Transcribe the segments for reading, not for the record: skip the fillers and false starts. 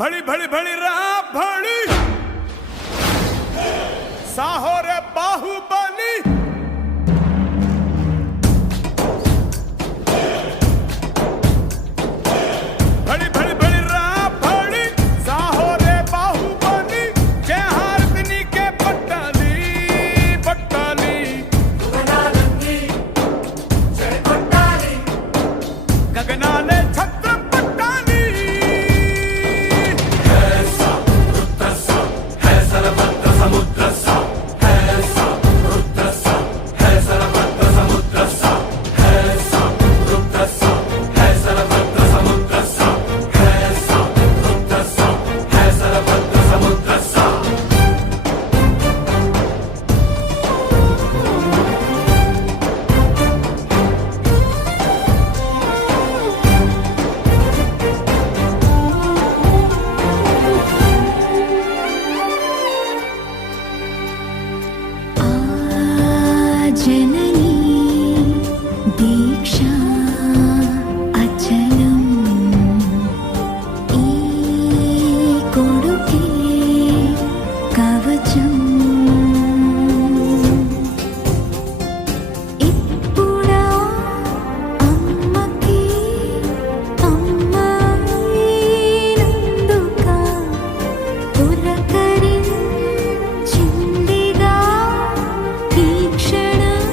भड़ी भड़ी भड़ी रा भड़ी साहो रे बाहुबली भड़ी भड़ी भड़ी रा भड़ी साहो रे बाहुबली जय हारदिनी के पट्टाली पट्टाली गगनानंदी जय पट्टाली गगनाने छत्र पट्टाली जननी दीक्षा अचलम ई कोडुके कवचम इप्पुड़ा अम्मकी अम्मायिनंदुका पुलकरिंचिंदिगा ఈ క్షణం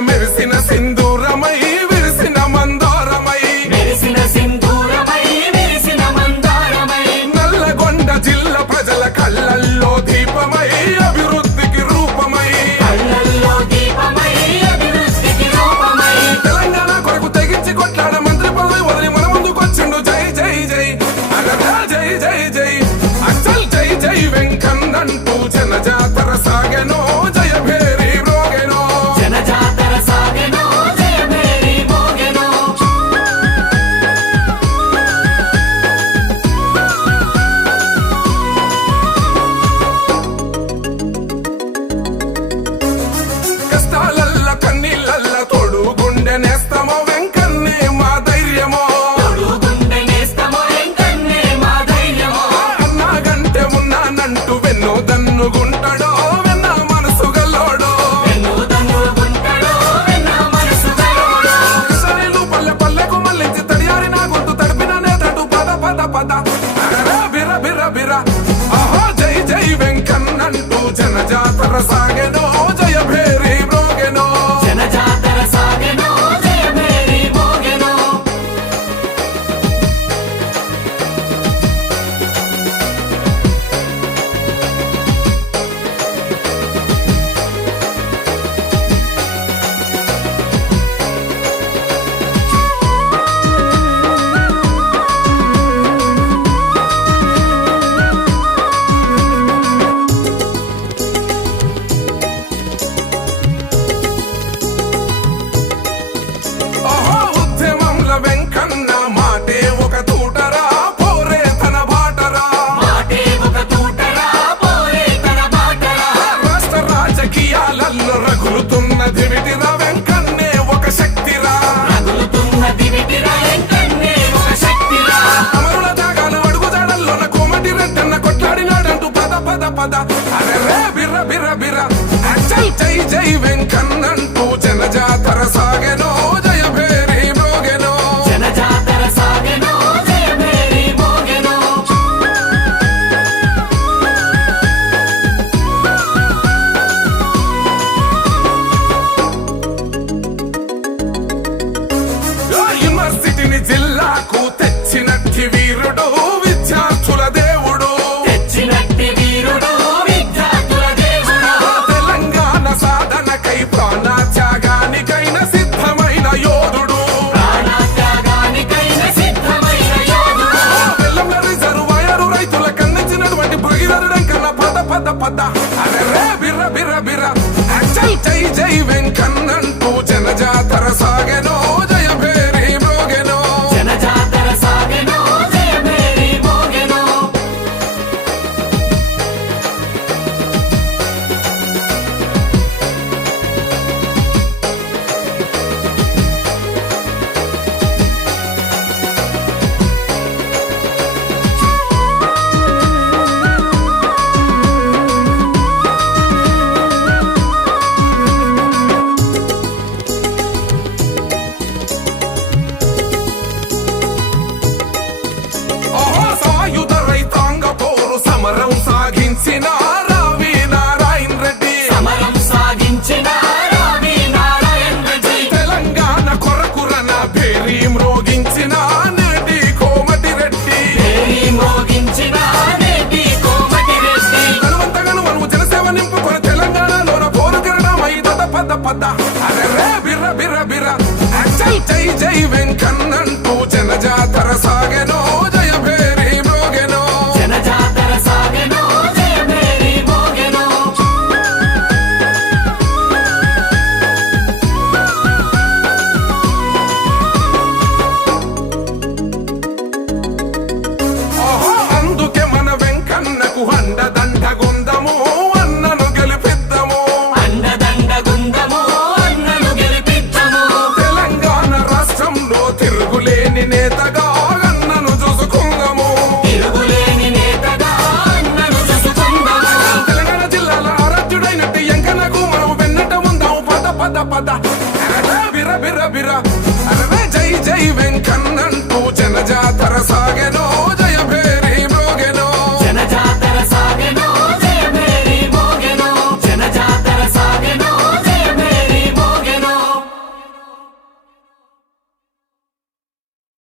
మెరిసిన సింధూరమై విరిసిన మందారమై మెరిసిన సింధూరమై విరిసిన మందారమై నల్లగొండ జిల్లా ప్రజల కళ్ళల్లో దీపమై అభివృద్ధికి రూపమై కళ్ళల్లో దీపమై అభివృద్ధికి రూపమై తెలంగాణ కొరకు తెగించి కొట్లాడ మంత్రి పదవి వదిలి మన ముందుకొచ్చిండు జై జై జై అగదా జై జై జై అచ్చల్ జై జై వెంకన్నంటూ జనజాతర సాగెనో జయభేరి మ్రోగెనో జనజాతర సాగెనో జయభేరి మోగెనో కష్టాలల్ల కన్నీళ్ళల్ల తోడు గుండె నేస్తమో వెంకన్నే మా ధైర్యమో గుండె నేస్తమో వెంకన్నే మా ధైర్యమో అన్నాగంటే ఉన్నానంటూ వెన్ను దన్నుగుంటడో వెన్న మనసు గల్లోడో వెన్నుదన్ను గుంటడో వెన్న మనసు గలోడో కృష్ణవేలు పల్లె పల్లెకు మళ్ళించి తడియారి నా గొంతు తడిపిన నేతడు పద పద పద అరరా బిర బిర బిర ఆహా జై జై వెంకన్నంటూ జనజాతర సాగెనో జయభేరి మ్రోగెనో జనజాతర సాగెనో జయభేరి మోగెనో ఆహా ఉద్యమంల వెంకన్న మాటే ఒక తూటరా పోరే తన బాటరా మాటే ఒక తూటరా పోరే తన బాటరా రాష్ట్ర రాజకీయాలలో రగులుతున్న దివిటిరా వెంకన్నే ఒక శక్తిరా రగులుతున్న దివిటిరా వెంకన్నే ఒక శక్తిరా అమరుల త్యాగాలు అడుగుజాడల్లోన కోమటి రెడ్డన్న కొట్లాడినాడంటూ పద పద పద అరెరే బిర్ర బిర్ర బిర్ర అచ్చల్ జై జై వెంకన్నంటూ జనజాతర సాగెనో జయభేరి మ్రోగెనో జనజాతర సాగెనో జయభేరి మోగెనో యూనివర్సిటీని జిల్లాకు తెచ్చినట్టి వీరుడు విద్యార్థుల దేవుడు తెచ్చినట్టి వీరుడు విద్యార్థుల దేవుడు తెలంగాణ సాధనకై ప్రాణ త్యాగానికైన సిద్ధమైన యోధుడు ప్రాణత్యాగానికైన సిద్ధమైన యోధుడు బెల్లంల రిజర్వాయరు రైతుల కన్నించినటువంటి భగీరథుడం కన్నా పద పద పద అరెరే బిర్ర బిర్ర బిర్ర అచ్చల్ జై జై వెంకన్నంటూ జనజాతర సాగెనో జయభేరి మ్రోగెనో జనజాతర సాగెనో జయభేరి మోగెనో ఓహో సాయుధ రైతాంగ పోరు సమరం సాగించిన రావి నారాయణ రెడ్డి సమరం సాగించిన రావి నారాయణ రెడ్డి తెలంగాణ కొరకురన భేరీ మ్రోగించిన నేటి కోమటి రెడ్డి భేరీ మోగించిన నేటి కోమటి రెడ్డి హనుమంతగను మనము జనసేవ నింపుకొని తెలంగాణలోన పోరు కిరణమై పద పద పద అరెరే బిర్ర బిర్ర బిర్ర అచ్చల్ జై జై వెంకన్నంటూ జనజాతర సాగెనో జయభేరి మ్రోగెనో జనజాతర సాగెనో జయభేరి మోగెనో ఓహో అందుకే మన వెంకన్నకు అండదండ గుందము అన్నను గెలిపిద్దాము అండదండ గుందము అన్నను గెలిపిద్దము తెలంగాణ రాష్ట్రంలో తిరుగులేని నేతగా అన్నను చూసుకుందాము తిరుగులేని నేతగా అన్నను చూసుకుందాము తెలంగాణ జిల్లాల ఆరాధ్యుడైనట్టు ఎంకనకు మనం వెన్నట ఉందాము పద పద పద అరెరే బిర బిర బిర అరెరే జై జై వెంకన్నంటూ జనజాతర సాగెనో